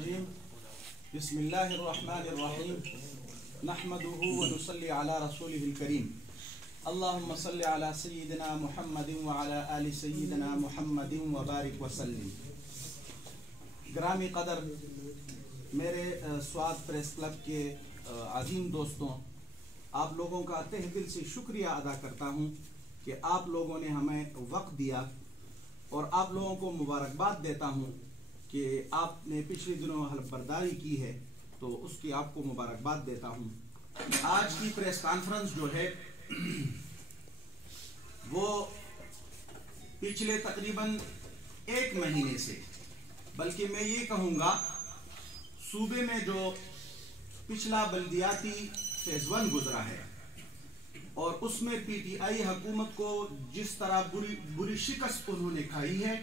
الرجیم بسم اللہ الرحمن الرحیم نحمده ونصلی علی رسوله الکریم اللہم صلی علی سیدنا محمد وعلی آل سیدنا محمد وبارک وسلم۔ گرامی قدر میرے سوات پریس کلب کے عظیم دوستوں، آپ لوگوں کا تہ دل سے شکریہ ادا کرتا ہوں کہ آپ لوگوں نے ہمیں وقت دیا، اور آپ لوگوں کو مبارکباد دیتا ہوں کہ آپ نے پچھلے دنوں حلف برداری کی ہے، تو اس کی آپ کو مبارکباد دیتا ہوں۔ آج کی پریس کانفرنس جو ہے وہ پچھلے تقریباً 1 مہینے سے، بلکہ میں یہ کہوں گا صوبے میں جو پچھلا بلدیاتی فیز 1 گزرا ہے اور اس میں پی ٹی آئی حکومت کو جس طرح بری شکست انہوں نے کھائی ہے،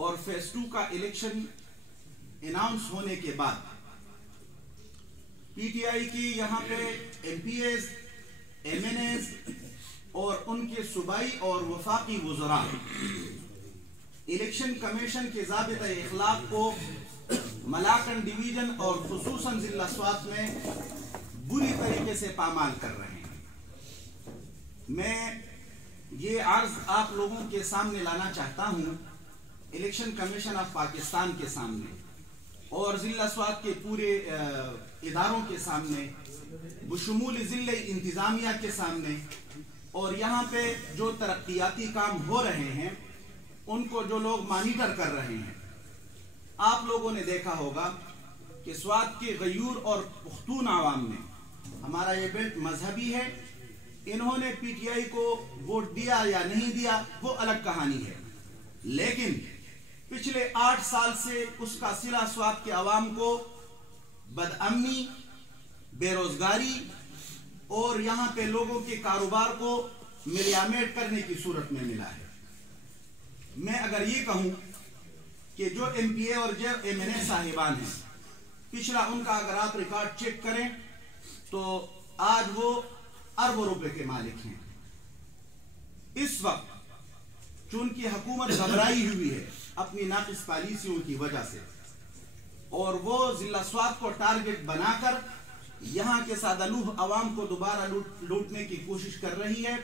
اور فیز 2 کا الیکشن اناؤنس ہونے کے بعد پی ٹی آئی کی یہاں پہ ایم پی ایز، ایم این ایز اور ان کے صوبائی اور وفاقی وزراء الیکشن کمیشن کے ضابطۂ اخلاق کو ملاکنڈ ڈویژن اور خصوصاً ضلع سوات میں بری طریقے سے پامال کر رہے ہیں۔ میں یہ عرض آپ لوگوں کے سامنے لانا چاہتا ہوں، الیکشن کمیشن آف پاکستان کے سامنے اور ضلع سوات کے پورے اداروں کے سامنے، بشمول ضلع انتظامیہ کے سامنے، اور یہاں پہ جو ترقیاتی کام ہو رہے ہیں ان کو جو لوگ مانیٹر کر رہے ہیں۔ آپ لوگوں نے دیکھا ہوگا کہ سوات کے غیور اور پختون عوام نے، ہمارا یہ بیلٹ مذہبی ہے، انہوں نے پی ٹی آئی کو ووٹ دیا یا نہیں دیا وہ الگ کہانی ہے، لیکن پچھلے 8 سال سے اس کا صلہ سوات کے عوام کو بدامنی، بے روزگاری اور یہاں پہ لوگوں کے کاروبار کو ملیامیٹ کرنے کی صورت میں ملا ہے۔ میں اگر یہ کہوں کہ جو ایم پی اے اور جو ایم این اے صاحبان ہیں، پچھلا ان کا اگر آپ ریکارڈ چیک کریں تو آج وہ اربوں روپے کے مالک ہیں۔ اس وقت چونکہ حکومت گھبرائی ہوئی ہے اپنی ناقص پالیسیوں کی وجہ سے، اور وہ ضلع سوات کو ٹارگٹ بنا کر یہاں کے سادہ لوح عوام کو دوبارہ لوٹنے کی کوشش کر رہی ہے۔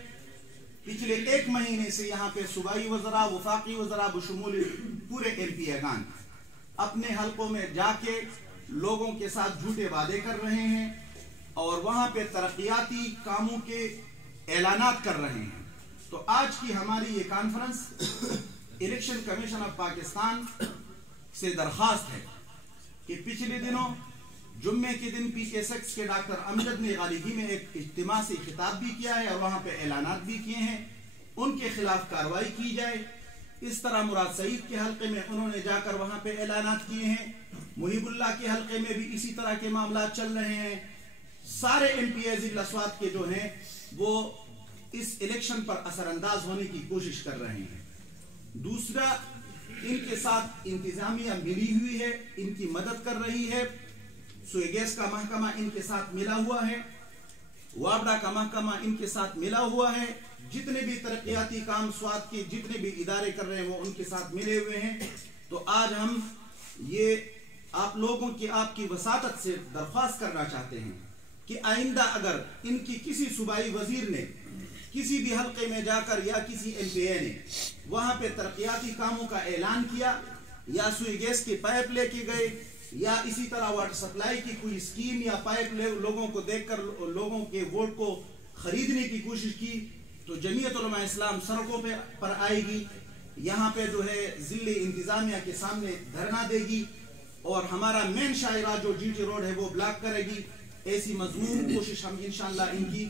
پچھلے 1 مہینے سے یہاں پہ صوبائی وزراء، وفاقی وزراء بشمول پورے ایم پی اے گان اپنے حلقوں میں جا کے لوگوں کے ساتھ جھوٹے وعدے کر رہے ہیں اور وہاں پہ ترقیاتی کاموں کے اعلانات کر رہے ہیں۔ تو آج کی ہماری یہ کانفرنس الیکشن کمیشن آف پاکستان سے درخواست ہے کہ پچھلے دنوں جمعے کے دن پی ایس ایکس کے ڈاکٹر امجد نے غالگی میں ایک اجتماع سے خطاب بھی کیا ہے اور وہاں پہ اعلانات بھی کیے ہیں، ان کے خلاف کارروائی کی جائے۔ اس طرح مراد سعید کے حلقے میں انہوں نے جا کر وہاں پہ اعلانات کیے ہیں، محیب اللہ کے حلقے میں بھی اسی طرح کے معاملات چل رہے ہیں۔ سارے ایم پی اے ضلع سوات کے جو ہیں وہ اس الیکشن پر اثر انداز ہونے کی کوشش کر رہے ہیں۔ دوسرا، ان کے ساتھ انتظامیہ ملی ہوئی ہے، ان کی مدد کر رہی ہے۔ سوئے گیس کا محکمہ ان کے ساتھ ملا ہوا ہے، وابڈا کا محکمہ ان کے ساتھ ملا ہوا ہے، جتنے بھی ترقیاتی کام سوات کے جتنے بھی ادارے کر رہے ہیں وہ ان کے ساتھ ملے ہوئے ہیں۔ تو آج ہم یہ آپ لوگوں کی آپ کی وساطت سے درخواست کرنا چاہتے ہیں کہ آئندہ اگر ان کی کسی صوبائی وزیر نے کسی بھی حلقے میں جا کر یا کسی ایم پی اے نے وہاں پہ ترقیاتی کاموں کا اعلان کیا، یا سوئی گیس کی پائپ لے کے گئے، یا اسی طرح واٹر سپلائی کی کوئی اسکیم یا پائپ لے لوگوں کو دیکھ کر لوگوں کے ووٹ کو خریدنے کی کوشش کی، تو جمعیت علماء اسلام سڑکوں پر آئے گی، یہاں پہ جو ہے ضلع انتظامیہ کے سامنے دھرنا دے گی، اور ہمارا مین شاہراہ جو جی ٹی روڈ ہے وہ بلاک کرے گی۔ ایسی مضمون کوشش ہم انشاءاللہ ان کی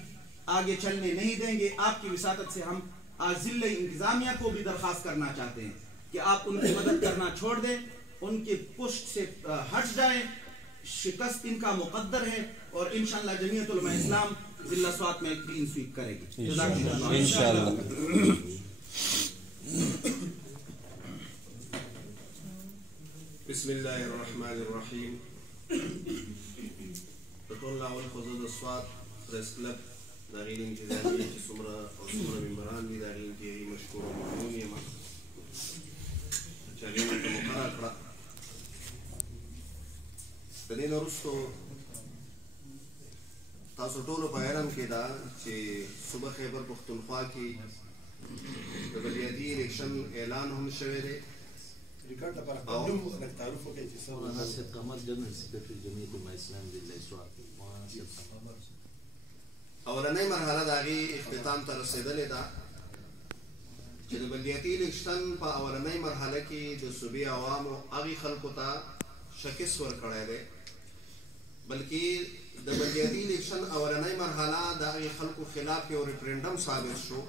آگے چلنے نہیں دیں گے۔ آپ کی وساطت سے ہم آج ضلع انتظامیہ کو بھی درخواست کرنا چاہتے ہیں کہ آپ ان کی مدد کرنا چھوڑ دیں، ان کے پشت سے ہٹ جائیں، شکست ان کا مقدر ہے، اور انشاءاللہ جمعیت علماء اسلام ضلع سوات میں کلین سویپ کرے گی انشاءاللہ۔ بسم اللہ الرحمن الرحیم۔ پٹول لاول خزود سوات پریس کلب داغین انتظامیہ کی سمرہ اور سمرہ ممبران بھی داغین انتہائی مشکور و ممنون یما چاگین کا مقرر کرا د دې نه وروستو تاسو ټولو په علم کې ده چې صوبه خیبر پښتونخوا کې د بلدیاتي الیکشن اعلان هم شوی دی. مولانا سید قمر جنرل سیکرټري جمعیت علماء اسلام ضلع سوات. اولنۍ مرحله د هغې اختتام ته رسېدلې ده چې د بلدیاتي الیکشن په اولنۍ مرحله کې د صوبې عوامو هغې خلکو ته شکست ورکړی دی، بلکې د بلدیاتي الیکشن اولنۍ مرحله د هغې خلکو خلاف یو ریفرنډم ثابت شو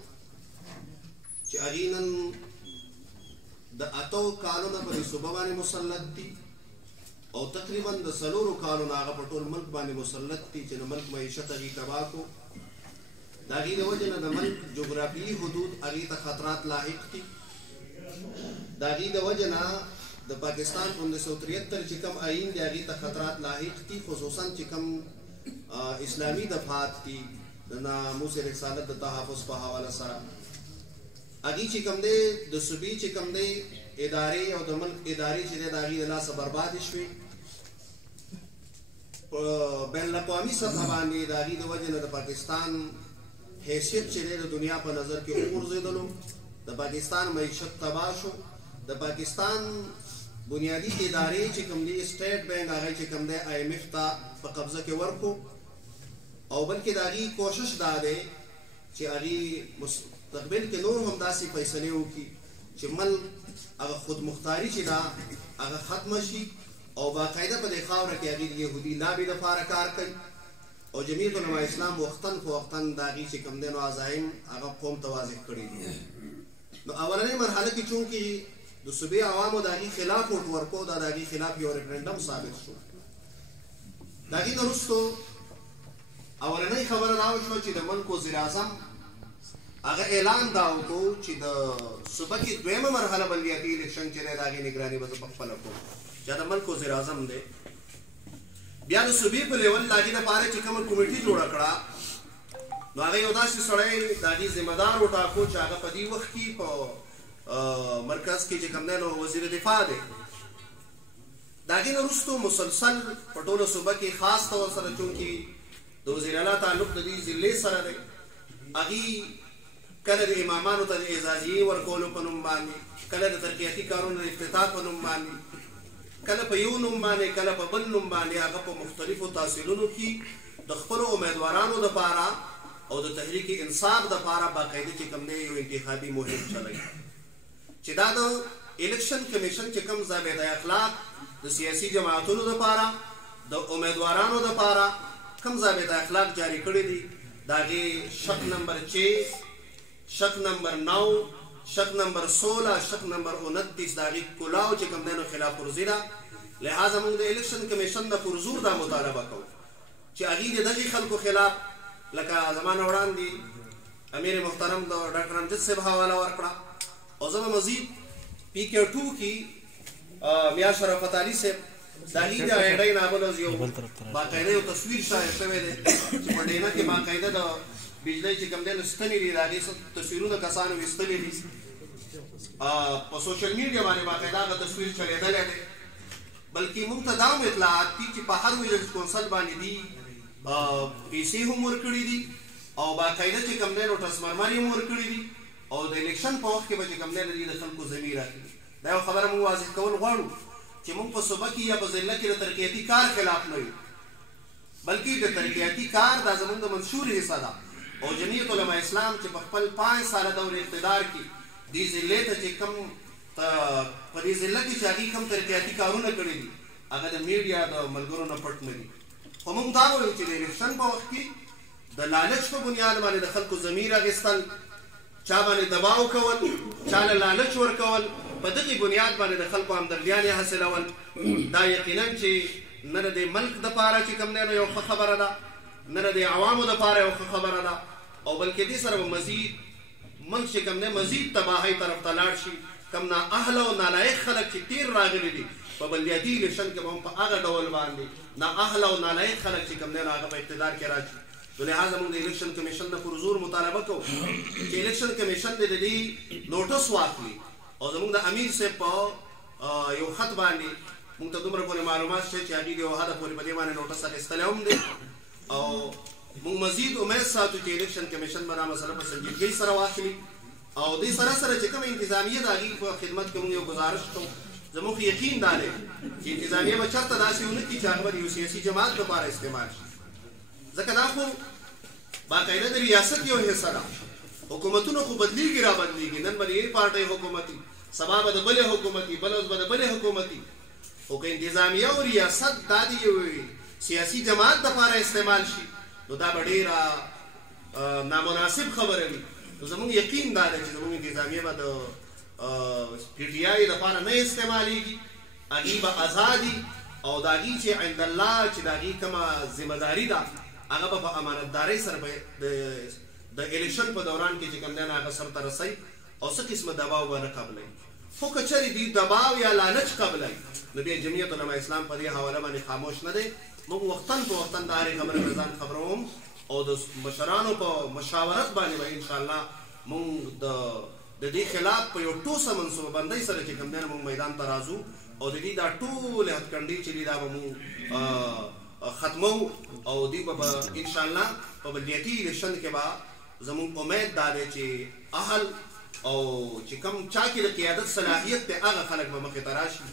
چې هغې نن د 8 کالو نه په دې صوبه باندې مسلط دي او تقریبا د 4 کالو نه هغه په ټول ملک باندې مسلط دي چې د ملک معیشت هغې تباه کړو. د هغې د وجې نه د ملک جغرافیایي حدود هغې ته خطرات لاحق دي. د هغې د وجې نه د پاکستان 1973 چې کوم آئین دی هغې ته خطرات لاحق دي، خصوصا چې کوم اسلامي دفعات دي د ناموس رسالت د تحفظ په حواله سره. هغې چې کوم دی د صوبې چې کوم دی ادارې او د ملک ادارې چې دی د هغې د لاسه بربادې شوې. په بین الاقوامي سطح باندې د هغې د وجې نه د پاکستان حیثیت چې دی د دنیا په نظر کې وغورځېدلو، د پاکستان معیشت تباه شو، د پاکستان بنیادي ادارې چې کوم دی سټیټ بینک هغه چې کوم دی IMF ته په قبضه کې ورکړو، او بلکې د هغې کوشش دا دی چې هغې مستقبل کې نور هم داسې فیصلې وکړي چې ملک هغه خودمختاري چې ده هغه ختمه شي او باقاعده په دې خاوره کې هغې د یهودي لابې دپاره کار کوي. او جمعیت علماء اسلام وختاً فوختاً د هغې چې کوم دی نو عزایم هغه قوم ته واضح کړي دي. نو اولنۍ مرحله کې چونکې د صوبې عوامو د هغې خلاف ووټ ورکړو، دا د هغې خلاف یو ریفرنډم ثابت شو. د هغې نه وروستو اولنۍ خبره دا وشوه چې د ملک وزیر اعظم هغه اعلان دا وکړو چې د صوبه کې 2مه مرحله بلدیاتي الیکشن چې دی د هغې نګراني به زه پخپله کوم، چې د ملک وزیر اعظم دی. بیا د صوبې په لیول د هغې دپاره چې کومه کمیټي جوړه کړه، نو هغه یو داسې سړی د هغې ذمه دار وټاکو چې هغه په دې وخت کې په مرکز کې چې کوم دی نو وزیر دفاع دی. د هغې نه وروستو مسلسل په ټوله صوبه کې خاص طور سره چونکې د وزیر اعلی تعلق د دې ضلعې سره دی، هغې کله د امامانو ته د اعزازیې ورکولو په نوم باندې، کله د ترقیاتي کارونو د افتتاح په نوم باندې، کله په یو نوم باندې، کله په بل نوم باندې هغه په مختلفو تحصیلونو کې د خپلو امیدوارانو دپاره او د تحریک انصاف دپاره باقاعده چې کوم دی یو انتخابي مهم چلوي، چې دا د الیکشن کمیشن چې کوم ضابطه اخلاق د سیاسي جماعتونو دپاره د امیدوارانو دپاره کوم ضابطه اخلاق جاری کړي دي، د هغې شق نمبر 6، شق نمبر 9، شق نمبر 16، شق نمبر 29 د هغې کلاو چې کوم دی نو خلاف ورزي ده. لہذا موږ د الیکشن کمیشن د پرزور دا مطالبه کوو چې هغې د دغې خلکو خلاف لکه زما نه وړاندې امیر محترم د ډاکټر امجد صاحب حواله ورکړه، او زه به مزید PK2 کې میا شرافت علي صاحب د هغې د آیډۍ نابلوز یو باقاعده یو تصویر شایع شوی دی چې په ډینه کې باقاعده د بجلی چې کوم دی نو ستنې دي، د هغې تصویرونه کسانو ویستلي دي، په سوشل میډیا باندې باقاعده هغه تصویر چلېدلی دی. بلکې موږ ته دا هم اطلاعات دي چې په هر ویلنس کونسل باندې دي پیسې هم ورکړي دي او باقاعده چې کوم دی نو ټسمرمرې هم ورکړي دي، او د الیکشن په وخت کې به چې کوم دی د خلکو ضمیر راکړي. دا یو خبره موږ واضح کول غواړو چې موږ په صوبه کې یا په ضلع کې د ترقیاتي کار خلاف نه یو، بلکې د ترقیاتي کار دا زموږ د منشور حصه ده. او جمعیت علماء اسلام چې په خپل 5 ساله دور اقتدار کې دې ضلع ته چې کوم په دې ضلع کې چې هغې کوم ترقیاتي کارونه کړي دي هغه د میډیا د ملګرو نه پټ نه دي. خو موږ دا وایو چې د الیکشن په وخت کې د لالچ په بنیاد باندې د خلکو ضمیر اخیستل، چا باندې دباو کول، چا له لالچ ورکول، په دغې بنیاد باندې د خلکو همدردیانې حاصلول، دا یقینا چې نه د ملک دپاره چې کوم دی نو یو ښه خبره ده، نه د عوامو دپاره یو ښه خبره ده، او بلکې دې سره به مزید ملک چې کوم دی مزید تباهۍ طرف ته لاړ شي. کوم نااهله او نالایق خلک چې تیر راغلي دي په بلدیاتي الیکشن کې به هم په هغه ډول باندې نااهله او نالایق خلک چې کوم دی نو هغه په اقتدار کې راشي. نو لہذا موږ د الیکشن کمیشن نه پرزور مطالبه کوو چې الیکشن کمیشن دې د دې نوټس واخلي او زموږ د امیر صاحب په یو خط باندې مونږ ته دومره پورې معلومات شته چې هغې د یو حده پورې په دې باندې نوټس اخیستلی هم دی او مونږ مزید امید ساتو چې الیکشن کمیشن به دا مسله په سنجیدګۍ سره واخلي او دې سره سره چې کومه انتظامیه د هغې په خدمت کې مونږ یو ګزارش کوو زموږ یقین دا دی چې انتظامیه به چېرته داسې ونه کړي چې هغه به د یو سیاسي جماعت لپاره استعمال شي ځکه دا خو باقاعده د ریاست یو حصه ده حکومتونه خو بدلیږي را بدلیږي نن به د یوې پارټۍ حکومتي سبا به د بلې حکومتي بله ورځ به د بلې حکومتي خو که انتظامیه او ریاست دا د یو سیاسي جماعت دپاره استعمال شي نو دا به ډېره نامناسب خبره وي نو زموږ یقین دا دی چې زموږ انتظامیه به د پی ټي آی دپاره نه استعمالیږي هغې به ازادي او د هغې چې عند الله چې د هغې کومه ذمهداري ده هغه به په امانتدارۍ سره د الیکشن په دوران کې چې کوم دی هغه سرته رسوي او څه قسمه دباو به نه قبلوي خو که چېرې دوی دباو یا لانج قبلوي نو بیا جمعیت علما اسلام په دې حواله باندې خاموش نه دی موږ وختن په وختن د هرې خبرې نه ځان خبروم او د مشرانو په مشاورت باندې به انشاءالله موږ د دې خلاف په یو ټوسه منصوبه بندۍ سره چې کوم دی موږ میدان ته راځو او د دې دا ټولې هتکندې چې دي دا به موږ ختمو او دوی به انشاءالله په بلدیاتي الیکشن کې به زموږ امید دا دی چې اهل او چې کوم چا کې د قیادت صلاحیت دی هغه خلک به مخې ته راشي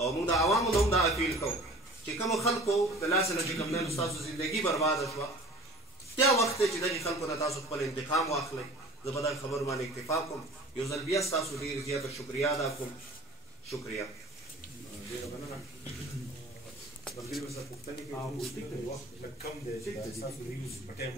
او موږ د عوامو نه هم دا اپیل کوو چې کومو خلکو د لاسه نه چې کوم دی نو ستاسو زندګي برباده شوه دا وخت دی چې دغې خلکو نه تاسو خپل انتقام واخلئ زه په دغه خبرو باندې اکتفا کوم یو ځل بیا ستاسو ډېر زیاته شکریه ادا کوم شکریه بلکې به څه پوښتنې کوي وخت لږ کم دی چې تاسو ریوز په ټایم